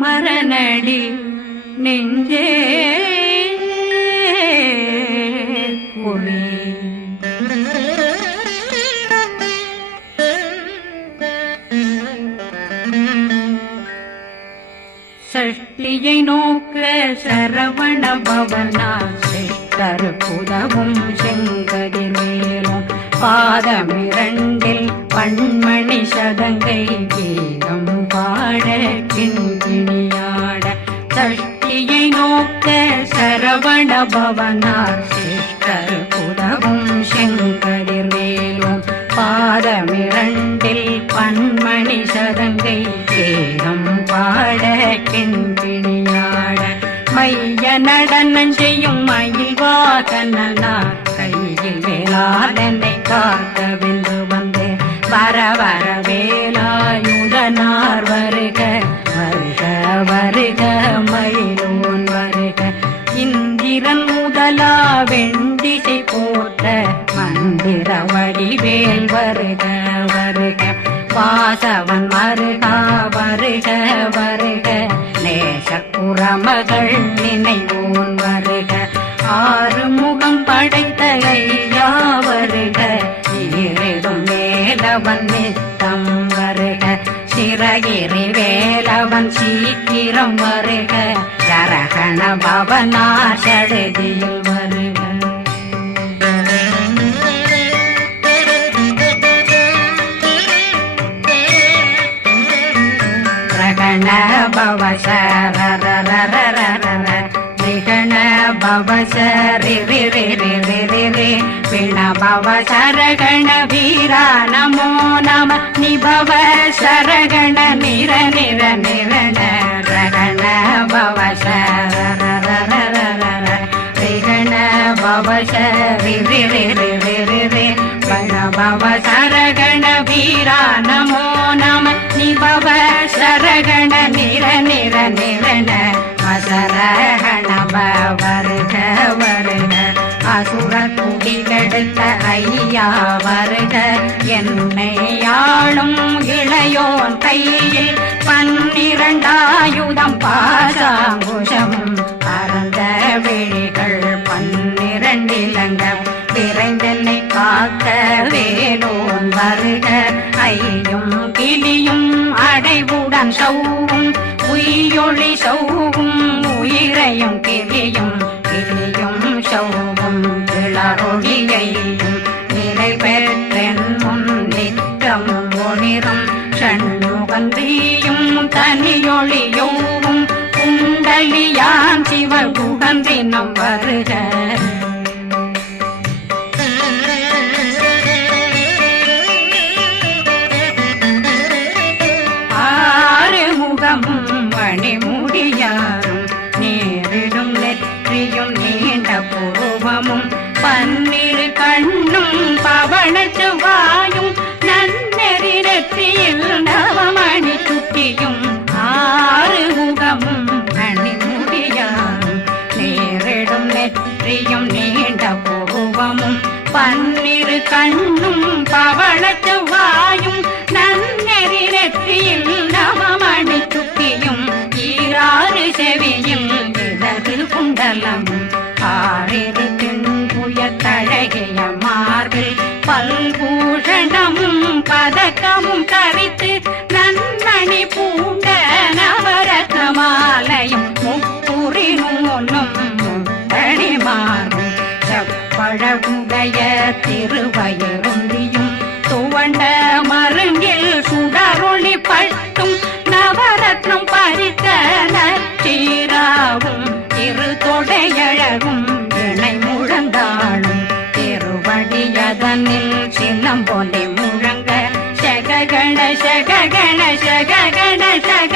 மரணடி நெஞ்சே குழி. சஷ்டியை நோக்க சரவண பவனா சிஷ்டர் புதவும் செங்கதிர் மேலும் பாதமே பவனார் சிஷ்டர் புதவும் செங்கடிர் மேலும் பாதமிரண்டில் பன்மணி சதங்கை கேரம் பாட கிண்பிணியாட மைய நடனம் செய்யும் மயில் வாகனார் கையில் வேளாடனை காக்க விந்து வந்தேன் வர வர வேலாயுதனார் வருக வருக. இந்திரன் முதலா வெண்டிசை போட்ட மந்திர வடிவேல் வருக வருக. வாசவன் மருகா வருக வருக. நேச குரமகள் நினைவோன் வருக. ஆ ஜரகண வருக ரகண பவ சரரரரரரர ரிகண பவ சரகண வீரா நமோ நம நிபவ சரகண நிர நிர நிரண ரகண பவ பவ சரி சரகண வீரா நமோ நம நிபவ சரகண நிர நிர நிரண அசரகண வருக வருக அசுர ஐயா வருக என்னை ஆளும் இளையோன் கையில் பன்னிரண்டாயுதம் பாசாங்குஷமும் பரந்த விழிகள் பன்னிரண்டிலங்க விரைந்தென்னை காக்க வேலோன் வருக. ஐயும் கிளியும் அடைவுடன் சௌவும் உயிரொளி சௌவும் உயிரையும் கிளியும் கிளியும் சௌவும் கிளறொளியையும் நிலை பெற்றென் முன் நிற்கம் ஒளிரும். சண்முகந்தியும் தனியொளியோவும் குண்டலியான் சிவ குகந்தினம் வருக. பன்னிரு கண்ணும் பவள செவ்வ சிறு வயருந்தியும் துவண்ட மருங்கில் சுடரொளி பட்டும் நவரத்னம் பறித்த நச்சீராவும் இரு தொடையழகும் இணை முழந்தாளும் திருவடியதனில் சின்னம் போலே முழங்க சககண சககண சககண சக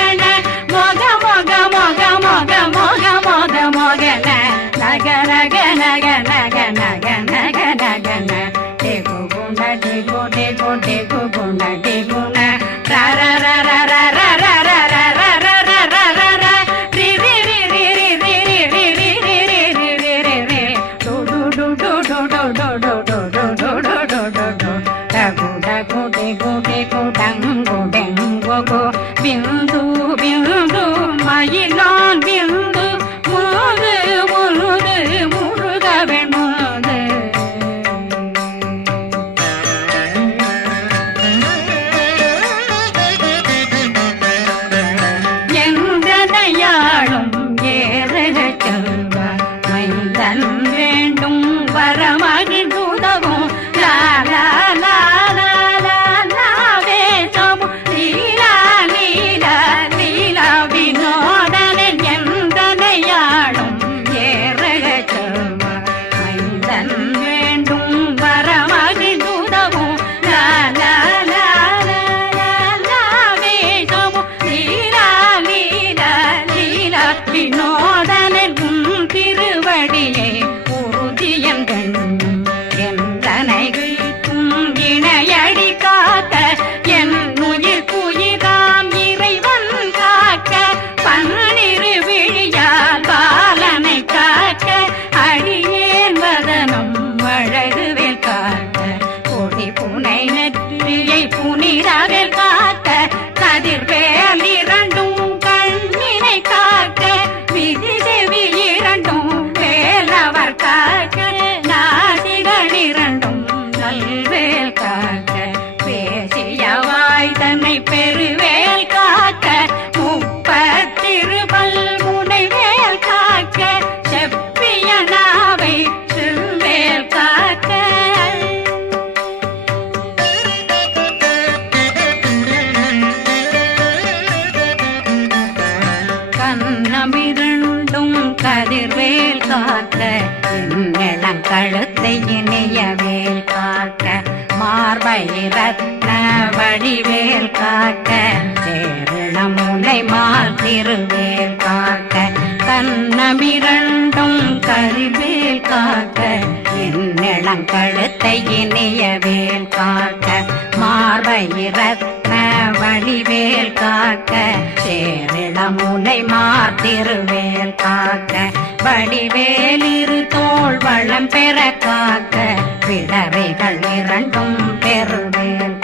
கண்ணை மாத்திருவேல் காக்க. கண்ணமிரண்டும் கருவேல் காக்க. என்னிளங்கழுத்தை இனியவேல் காக்க. மார்பயிரத்ன வழிவேல் காக்க. சேரிளமுனை மாத்திருவேல் காக்க. வடிவேலிரு தோல் வளம் பெற காக்க. பிளவைகள் இரண்டும் பெறுவேல்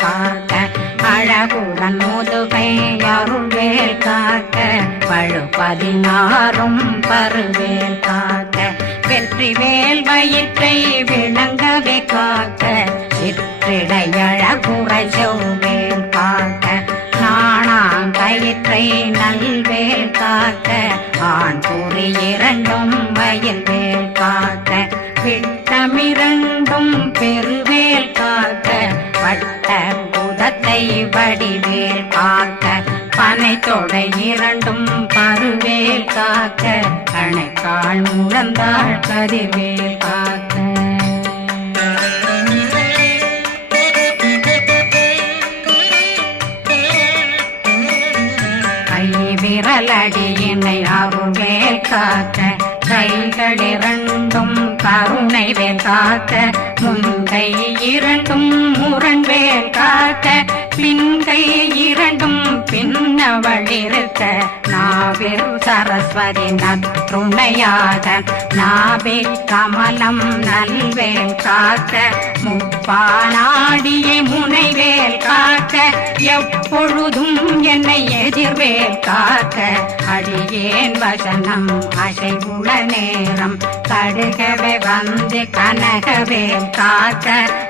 அழகுடன் முதுகை அருள்வேல் காக்க பழு பதினாறும் பருவேல் காக்க. வெற்றி வேல் வயிற்றை விளங்கவே காக்க சிற்றிடையள் அலை இரண்டும் பருவேல் காக்க அணைக்கால் முழந்தாள் கதிவேல் காக்க. கை விரலடியினை அருவேல் காக்க கைகளிரண்டும் கருணை வேல் காக்க முன் கை இரண்டும் முரண் வேல் காக்க பின்கை இரண்டும் பின்னவளிருக்க நாவில் சரஸ்வதி நற்றுணையாக நாவில் கமலம் நல்வேல் காக்க முப்பானாடியை முனைவேல் காக்க எப்பொழுதும் என்னை எதிர்வேல் காக்க அடியேன் வசனம் அசைவுள நேரம் கடுகவே வந்து கனகவேல் காக்க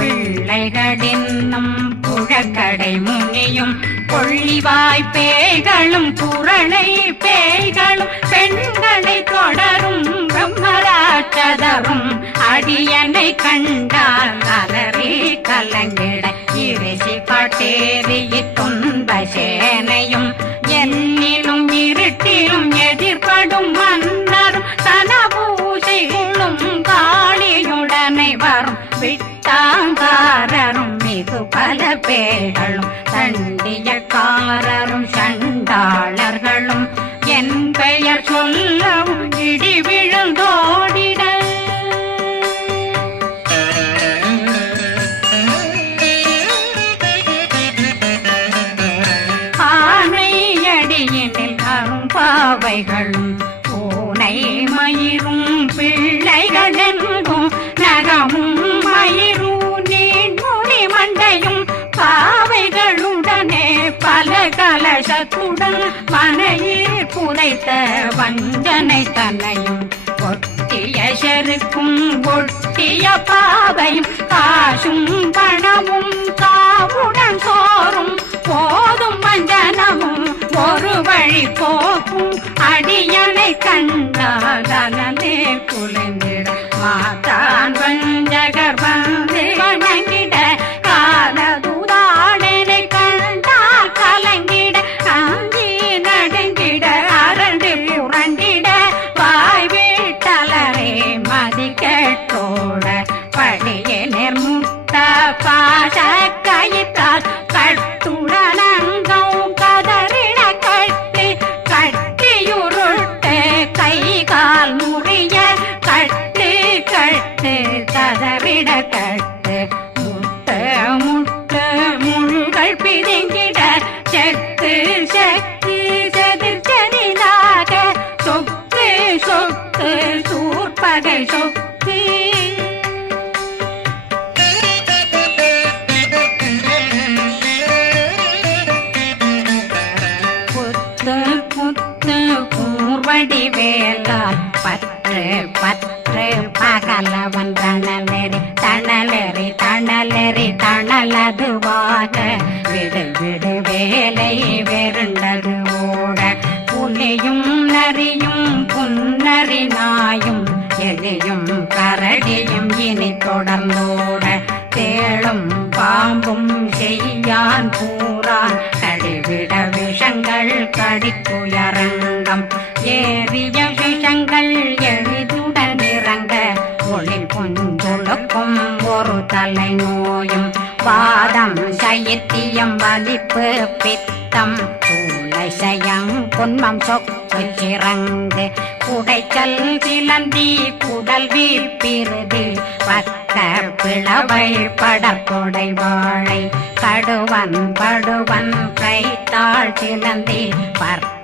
பிள்ளைகளின்னும் புழக்கடை முனியும் கொள்ளிவாய் பேய்களும் குரளை பேய்களும் பெண்களை தொடரும் பிரம்மராட்சதரும் அடியனை கண்டால் அலறி கலங்கிட இறைசி காட்டேறிய துன்ப சேனையும் தாங்காரரும் மிகு பல பேர்களும் தண்டியக்காரரும் கலசத்துடன் மனையில் புதைத்த வஞ்சனை தன்னையும் ஒட்டிய செருக்கும் ஒட்டிய பாதையும் காசும் பணமும் காவுடன் சோறும் போதும் வஞ்சனமும் ஒரு வழி போக்கும் அடியனை கண்டாலே குளிந்திட மாதான் வஞ்சகர் வந்து வணங்கிட விஷங்கள் எளிதுடன் இறங்க ஒளி பொஞ்சொழுக்கும் ஒரு தலை நோயும் பாதம் சயத்தியம் வலிப்பு பித்தம். சூளைசயம் பொன்மம் சொக்கு சிறங்கு. குடைச்சல் சிலந்தி குடல் வீழ்பிருது. பக்க பிளவை படற்கொடை வாழை. கடுவன் படுவன் கைத்தாள் சிலந்தி. பர்த்த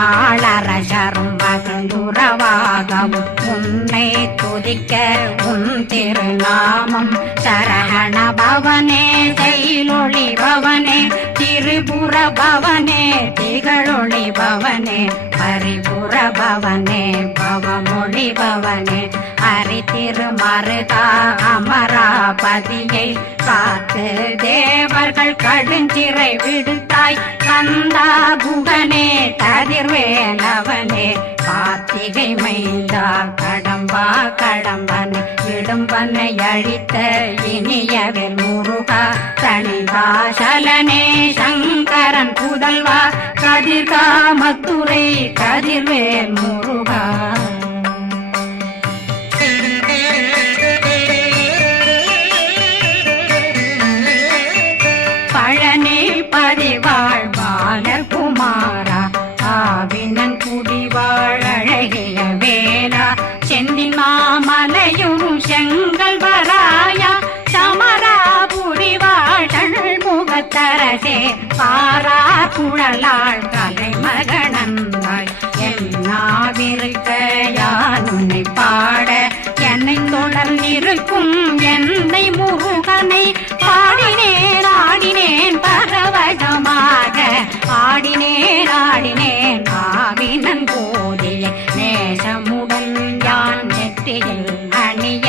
நாளரசரும் மகிழ்ந்துறவாகவும் உன்னை துதிக்க உன் திருநாமம் சரகண பவனே செயலொளி பவனே திரிபுர பவனே திகழொளி பவனே பரிபுர பவனே பவமொழி பவனே. ஹரி திருமருகா அமராபதியை காத்து தேவர்கள் கடுஞ்சிறை விடுத்தாய். கந்தா புகனே கதிர்வேலவனே கார்த்திகை மைந்தா கடம்பா கடம்பனை இடும்பனை அழித்த இனியவில் முருகா தனிதாசலனே சங்கரன் புதல்வா கதிர்கா கதிர்காமத்துறை கதிர்வேல் முருகா. மாறா பாலகுமாரா ஆவினன் குடிவாழ் அழகிய மாமலையும் செங்கல் வராயா சமரா புரிவாழல் முகத்தரசே பாரா குழலாள் தலைமகனந்தாய் மகனந்தாய் யான் உன்னை பாட என்னை தொடர்ந்திருக்கும் என்னை முருகனை பாடினேன். ஆடினேன் ஆடினேன். ஆவினன் போதிய நேசமுடன் யான் நெற்றியில் அணிய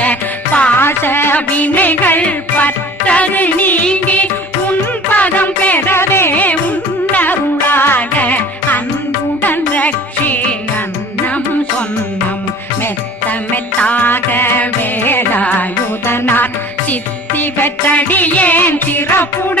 பாச வினைகள் பத்தது நீங்கி உன் பதம் பெறவே உன்னருளாக. அன்புடன் ரட்சி அன்னம் சொன்னம் மெத்த மெத்தாக வேலாயுதனார் சித்தி பெற்றடியேன் சிறப்புடன்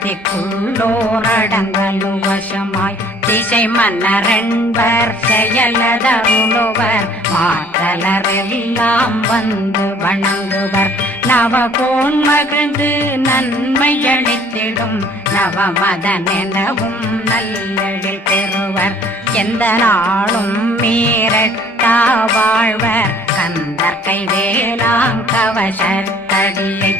அஷ்டதிக்குள்ளோரடங்கலும் வசமாய் திசை மன்னரென்பர் செயலதருளுவர் மாற்றலரெல்லாம் வந்து வணங்குவர். நவகோன் மகிழ்ந்து நன்மை அளித்திடும் நவமதனெனவும் நல்லெழில் பெறுவர். எந்த நாளும் மீறட்டா வாழ்வர். கந்தர் கைவேலாங்கவசத்தடியை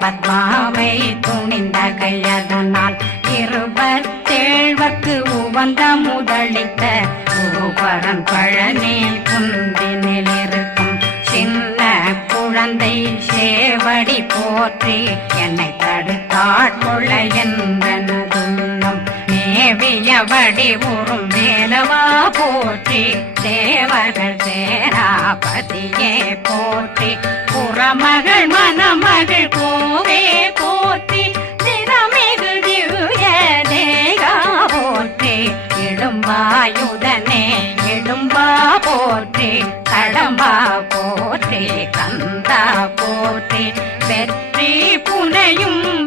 பத்மாவை துணிந்த கையதனால் இருபத்தேழ்வர்க்கு உவந்த முதலித்த ஊபரன் பழனி குந்தினில் இருக்கும் சின்ன குழந்தை சேவடி போற்றி என்னை தடுத்தாட்கொள்ள என்பனதுள்ளம் மேவியபடி உறும் வேலவா போற்றி தேவர்கள் சேராபதியே போற்றி. புறமகள் மணமகள் கோவே போற்றி. திறமிகு திவ்ய தேகா போற்றி. இடும்பாயுதனே இடும்பா போற்றி. கடம்பா போற்றி கந்தா போற்றி. வெற்றி புனையும்